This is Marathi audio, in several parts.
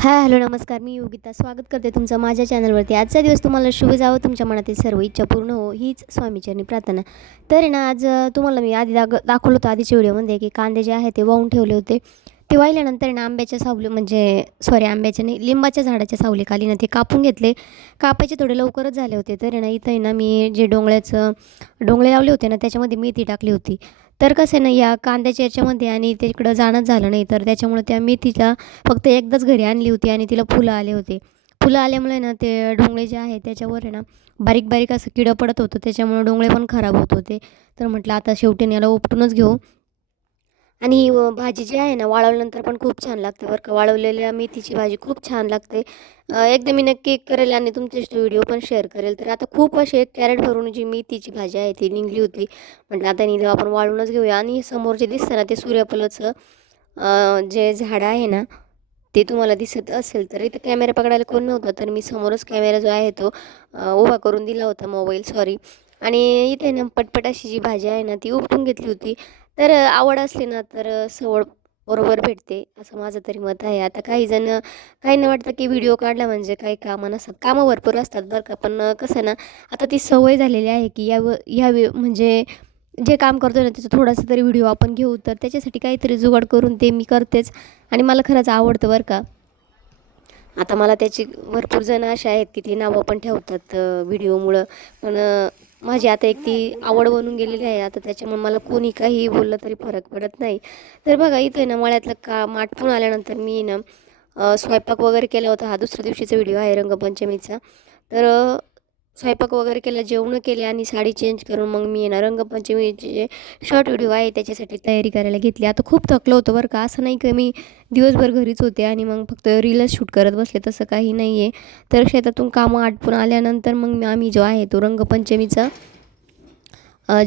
हाय, हॅलो, नमस्कार. मी योगिता स्वागत करते तुमचं माझ्या चॅनलवरती. आजचा दिवस तुम्हाला शुभ जावं, तुमच्या मनातील सर्व इच्छा पूर्ण हो, हीच स्वामीचरणी प्रार्थना. तर आहे ना, आज तुम्हाला मी आधी दाखवलं होतं आधीच्या व्हिडिओमध्ये की कांदे जे आहे ते वाहून ठेवले होते. ते वाहिल्यानंतर आहे ना, आंब्याच्या सावली म्हणजे सॉरी आंब्याच्या नाही, लिंबाच्या झाडाच्या सावलीखाली ना ते कापून घेतले. कापायचे थोडे लवकरच झाले होते. तर आहे ना, इथं आहे ना मी जे डोंगळे लावले होते ना, त्याच्यामध्ये मेथी टाकली होती. तर कसं आहे ना, या कांद्याच्या याच्यामध्ये आणि तिकडं जाणंच झालं नाही, तर त्याच्यामुळे त्या मेथीला फक्त एकदाच घरी आणली होती आणि तिला फुलं आले होते. फुलं आल्यामुळे ना ते डोंगळे जे आहे त्याच्यावर आहे ना बारीक बारीक असं किडं पडत होतं, त्याच्यामुळे डोंगळे पण खराब होत होते. तर म्हटलं आता शेवटी याला उपटूनच घेऊ. आणि भाजी जी आहे ना वाळवल्यानंतर पण खूप छान लागते बरं का. वाळवलेल्या मेथीची भाजी खूप छान लागते. एकदा मी नक्की करेल आणि तुमच्याशी व्हिडिओ पण शेअर करेल. तर आता खूप असे कॅरेट भरून जी मेथीची भाजी आहे ती निघली होती. म्हटलं आता निघालं आपण वाळूनच घेऊया. आणि समोर जे दिसतं ना ते सूर्यफुलाचं जे झाड आहे ना ते तुम्हाला दिसत असेल, तर इथं कॅमेरा पकडायला कोण नव्हतं, तर मी समोरच कॅमेरा जो आहे तो उभा करून दिला होता, मोबाईल सॉरी. आणि इथे ना पटपट अशी जी भाजी आहे ना ती उपटून घेतली होती. तर आवड असली ना तर सवड बरोबर भेटते, असं माझं तरी मत आहे. आता काहींना वाटतं की व्हिडिओ काढला म्हणजे काही कामं नसतात, कामं भरपूर असतात बरं का. पण कसं आहे ना, आता ती सवय झालेली आहे की म्हणजे जे काम करतो ना त्याचा थोडासा तरी व्हिडिओ आपण घेऊ, तर त्याच्यासाठी काहीतरी जुगाड करून ते मी करतेच. आणि मला खरंच आवडतं बरं का. आता मला त्याची भरपूर जण असे आहेत की ते नावं पण ठेवतात व्हिडिओमुळं. पण माझी आता एक ती आवड बनून गेलेली आहे आता, त्याच्यामुळे मला कोणी काही बोललं तरी फरक पडत नाही. तर बघा इथं आहे ना मळ्यातलं काम आटपून आल्यानंतर मी ना स्वयंपाक वगैरे केला होता. हा दुसऱ्या दिवशीचा व्हिडिओ आहे रंगपंचमीचा. तर स्वयंपाक वगैरे केला, जेवणं केले आणि साडी चेंज करून मग मी आहे रंगपंचमीचे जे शॉर्ट व्हिडिओ आहे त्याच्यासाठी तयारी करायला घेतली. आता खूप थकलो होतो बरं का. असं नाही की मी दिवसभर घरीच होते आणि मग फक्त रीलच शूट करत बसले, तसं काही नाही आहे. तर शेतातून कामं आटपून आल्यानंतर मग आम्ही जो आहे तो रंगपंचमीचा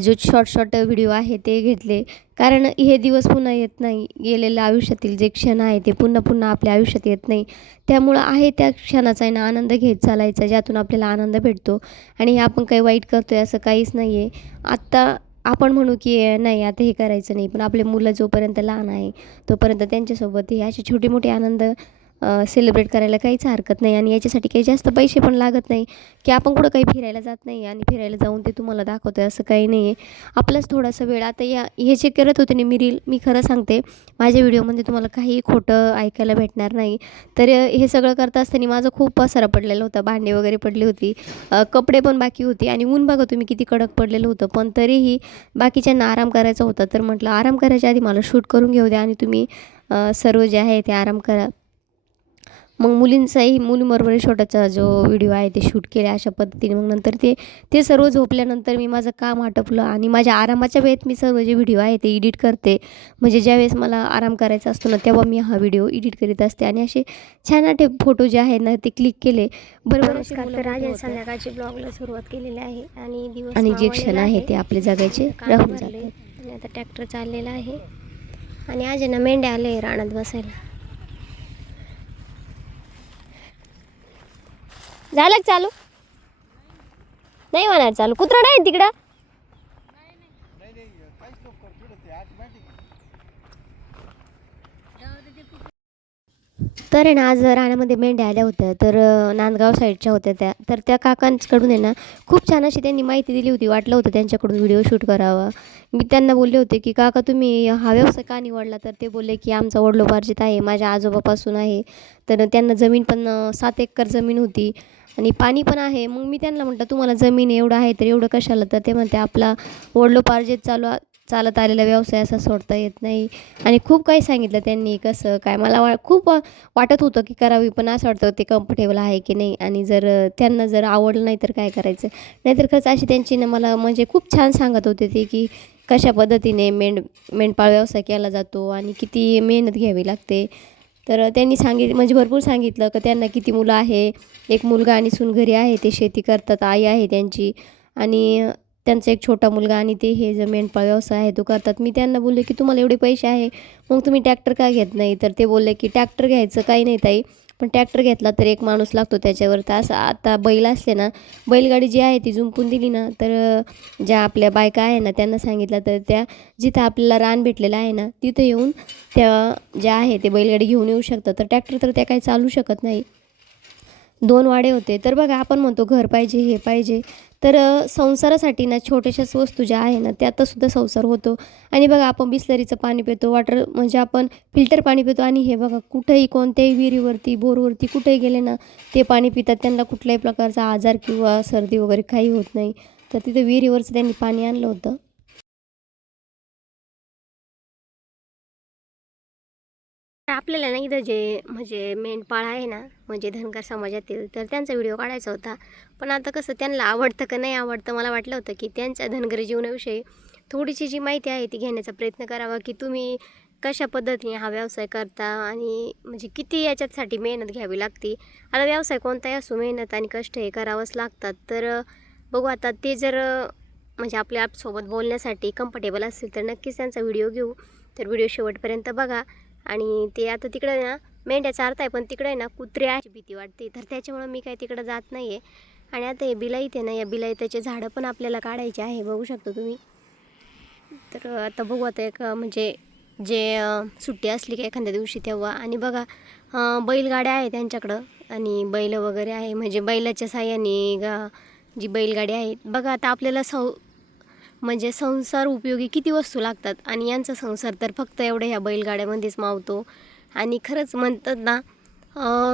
जो शॉर्ट व्हिडिओ आहे ते घेतले. कारण हे दिवस पुन्हा येत नाही. गेलेल्या आयुष्यातील जे क्षण आहे ते पुन्हा पुन्हा आपल्या आयुष्यात येत नाही. त्यामुळं आहे त्या क्षणाचा आहे ना आनंद घेत चालायचा, ज्यातून आपल्याला आनंद भेटतो. आणि आपण काही वाईट करतो आहे असं काहीच नाही आहे. आत्ता आपण म्हणू की नाही आता हे करायचं नाही, पण आपले मुलं जोपर्यंत लहान आहे तोपर्यंत त्यांच्यासोबत हे असे छोटे मोठे आनंद सेलिब्रेट करायला काहीच हरकत नाही. आणि याच्यासाठी काही जास्त पैसे पण लागत नाही, की आपण कुठं काही फिरायला जात नाही आणि फिरायला जाऊन ते तुम्हाला दाखवतो आहे असं काही नाही आहे. आपलाच थोडासा वेळ आता हे जे करत होते ना मी रील, मी खरं सांगते माझ्या व्हिडिओमध्ये तुम्हाला काही खोटं ऐकायला भेटणार नाही. तर हे सगळं करत असताना माझा खूप पसारा पडलेला होता, भांडे वगैरे पडली होती, कपडे पण बाकी होती आणि ऊन बघा तुम्ही किती कडक पडलेलं होतं. पण तरीही बाकीच्यांना आराम करायचा होता, तर म्हटलं आराम करायच्या आधी मला शूट करून घेऊ द्या आणि तुम्ही सर्व जे आहे ते आराम करा. मग मुलींबरोबर छोटासा जो व्हिडिओ आहे ते शूट केले अशा पद्धतीने. मग नंतर ते ते सर्व झोपल्यानंतर मी माझं काम आटपलं आणि माझ्या आरामाच्या वेळेत मी सर्व जे व्हिडिओ आहे ते एडिट करते. म्हणजे ज्यावेळेस मला आराम करायचा असतो ना तेव्हा मी हा व्हिडिओ एडिट करीत असते आणि असे छान असे फोटो जे आहेत ना ते क्लिक केले. बरोबर असे नमस्कार. मुलं तर मोठे आज होतात संध्याकाळची ब्लॉगला सुरुवात केलेली आहे आणि दिवस आणि जे क्षण मावळलेला आहे आहे. ते आपले जगायचे कांदे राहून भरले जातात. आणि आता ट्रॅक्टर चाललेला आहे आणि आज आहे ना मेंढ्या आले रानात बसायला. झालं का चालू? नाही होणार चालू. कुत्रा नाही तिकडं. तर आहे ना आज रानामध्ये मेंढ्या आल्या होत्या. तर नांदगाव साईडच्या होत्या त्या. तर त्या काकांकडून आहे ना खूप छान अशी त्यांनी माहिती दिली होती. वाटलं होतं त्यांच्याकडून व्हिडिओ शूट करावा. मी त्यांना बोलले होते की काका तुम्ही हा व्यवसाय का निवडला? तर ते बोलले की आमचा वडिलोपार्जित आहे, माझ्या आजोबापासून आहे. तर त्यांना जमीन पण 7 एकर जमीन होती आणि पाणी पण आहे. मग मी त्यांना म्हटलं तुम्हाला जमीन एवढं आहे तर एवढं कशाला? तर ते म्हणते आपला वडिलोपार्जित चालत आलेला व्यवसाय असा सोडता येत नाही. आणि खूप काही सांगितलं त्यांनी कसं काय. मला खूप वाटत होतं की करावी, पण असं वाटतं ते कम्फर्टेबल आहे की नाही आणि जर त्यांना जर आवडलं नाही तर काय करायचं. नाहीतर खरंच अशी त्यांची ना मला म्हणजे खूप छान सांगत होते ते की कशा पद्धतीने मेंढपाळ व्यवसाय केला जातो आणि किती मेहनत घ्यावी लागते. तर त्यांनी म्हणजे भरपूर सांगितलं की त्यांना किती मुलं आहे. एक मुलगा आणि सून घरी आहे, ते शेती करतात, आई आहे त्यांची आणि त्यांचा एक छोटा मुलगा आणि ते हे जो मेंढपाळ व्यवसाय आहे तो करतात. मी त्यांना बोलले की तुम्हाला एवढे पैसे आहे मग तुम्ही ट्रॅक्टर का घेत नाही? तर ते बोलले की ट्रॅक्टर घ्यायचं काही नाही ताई, पण ट्रॅक्टर घेतला तर एक माणूस लागतो त्याच्यावर. तर असं आता बैल असले ना, बैलगाडी जी आहे ती जुंपून दिली ना, तर ज्या आपल्या बायका आहे ना त्यांना सांगितलं तर त्या जिथं आपल्याला रान भेटलेलं आहे ना तिथं येऊन त्या ज्या आहे ते बैलगाडी घेऊन येऊ शकतात. तर ट्रॅक्टर तर त्या काही चालू शकत नाही. 2 वाडे होते. तर बघा आपण म्हणतो घर पाहिजे, हे पाहिजे. तर संसारासाठी ना छोट्याशाच वस्तू ज्या आहे ना त्यातसुद्धा संसार होतो. आणि बघा आपण बिसलरीचं पाणी पितो, वॉटर म्हणजे आपण फिल्टर पाणी पितो आणि हे बघा कुठेही कोणत्याही विहिरीवरती, बोरवरती कुठेही गेले ना ते पाणी पितात. त्यांना कुठल्याही प्रकारचा आजार किंवा सर्दी वगैरे काही होत नाही. तर तिथे विहिरीवरचं त्यांनी पाणी आणलं होतं. तर आपल्याला ना इथं जे म्हणजे मेंढपाळ आहे ना, म्हणजे धनगर समाजातील, तर त्यांचा व्हिडिओ काढायचा होता. पण आता कसं त्यांना आवडतं का नाही आवडतं, मला वाटलं होतं की त्यांच्या धनगरी जीवनाविषयी थोडीशी जी माहिती आहे ती घेण्याचा प्रयत्न करावा, की तुम्ही कशा पद्धतीने हा व्यवसाय करता आणि म्हणजे किती याच्यासाठी मेहनत घ्यावी लागते. आता व्यवसाय कोणताही असो, मेहनत आणि कष्ट हे करावंच लागतात. तर बघू आता ते जर म्हणजे आपल्या आपसोबत बोलण्यासाठी कम्फर्टेबल असतील तर नक्कीच त्यांचा व्हिडिओ घेऊ. तर व्हिडिओ शेवटपर्यंत बघा. आणि ते आता तिकडं ना मेंढ्या चारताय, पण तिकडे आहे ना कुत्र्याची भीती वाटते, तर त्याच्यामुळं मी काही तिकडं जात नाही आहे. आणि आता हे बिलाईत आहे ना, या बिलाईताचे झाडं पण आपल्याला काढायचे आहे, बघू शकता तुम्ही. तर आता बघू आता एक म्हणजे जे सुट्टी असली की एखाद्या दिवशी तेव्हा. आणि बघा बैलगाड्या आहे त्यांच्याकडं आणि बैल वगैरे आहे, म्हणजे बैलाच्या साहाय्याने जी बैलगाडी आहे. बघा आता आपल्याला म्हणजे संसार उपयोगी किती वस्तू लागतात आणि यांचा संसार तर फक्त एवढ्या ह्या बैलगाड्यामध्येच मावतो. आणि खरंच म्हणतात ना,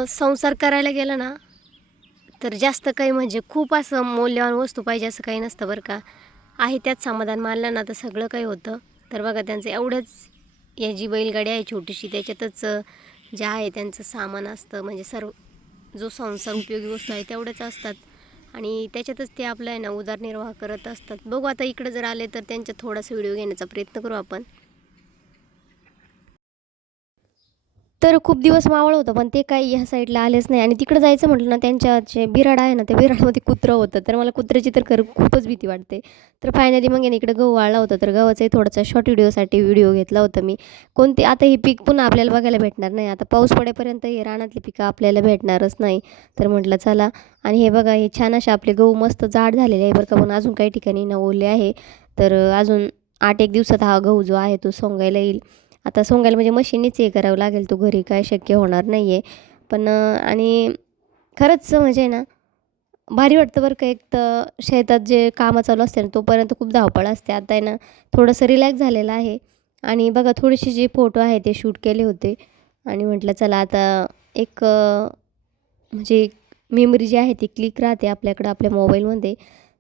संसार करायला गेलं ना तर जास्त काही म्हणजे खूप असं मौल्यवान वस्तू पाहिजे असं काही नसतं बरं का. आहे त्यात समाधान मानलं ना तर सगळं काही होतं. तर बघा त्यांचं एवढंच, या जी बैलगाडी आहे छोटीशी त्याच्यातच जे आहे त्यांचं सामान असतं, म्हणजे सर्व जो संसार उपयोगी वस्तू आहे तेवढ्याच असतात. आणि त्याच्यातच ते आपला आहे ना उदरनिर्वाह करत असतात. बघू आता इकडं जर आले तर त्यांचा थोडासा व्हिडिओ घेण्याचा प्रयत्न करू आपण. तर खूप दिवस मावळ होतं, पण ते काही ह्या साईडला आलेच नाही. आणि तिकडं जायचं म्हटलं ना, त्यांच्या जे बिराड आहे ना, त्या बिराडमध्ये कुत्रं होतं. तर मला कुत्र्याची तर खरं खूपच भीती वाटते. तर फायनली मग आहे इकडे गहू वाळला होता, तर गव्हाचाही थोडासा शॉर्ट व्हिडिओसाठी व्हिडिओ घेतला होता मी. कोणते आता हे पीक पुन्हा आपल्याला बघायला भेटणार नाही. आता पाऊस पडेपर्यंत हे रानातली पिकं आपल्याला भेटणारच नाही. तर म्हटलं चला. आणि हे बघा हे छान असे आपले गहू मस्त जाड झालेले आहे बरं का, पण अजून काही ठिकाणी ना ओले आहे. तर अजून 8-1 दिवसात हा गहू जो आहे तो सोंगायला येईल. आता सोंगायला म्हणजे मशीननीच हे करावं लागेल, तो घरी काय शक्य होणार नाही आहे. पण आणि खरंच म्हणजे ना भारी वाटतं बरं का. एक तर शेतात जे कामं चालू असते ना तोपर्यंत खूप धावपळ असते. आता आहे ना थोडंसं रिलॅक्स झालेलं आहे. आणि बघा थोडीशी जे फोटो आहे ते शूट केले होते. आणि म्हटलं चला आता एक म्हणजे मेमरी जी आहे ती क्लिक राहते आपल्याकडं आपल्या मोबाईलमध्ये.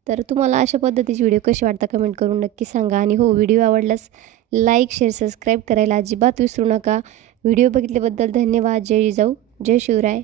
तर तुम्हाला अशा पद्धतीचे व्हिडिओ कसे वाटतात कमेंट करून नक्की सांगा. आणि हो, व्हिडिओ आवडल्यास लाईक, शेअर, सबस्क्राईब करायला अजिबात विसरू नका. व्हिडिओ बघितल्याबद्दल धन्यवाद. जय जिजाऊ, जय शिवराय.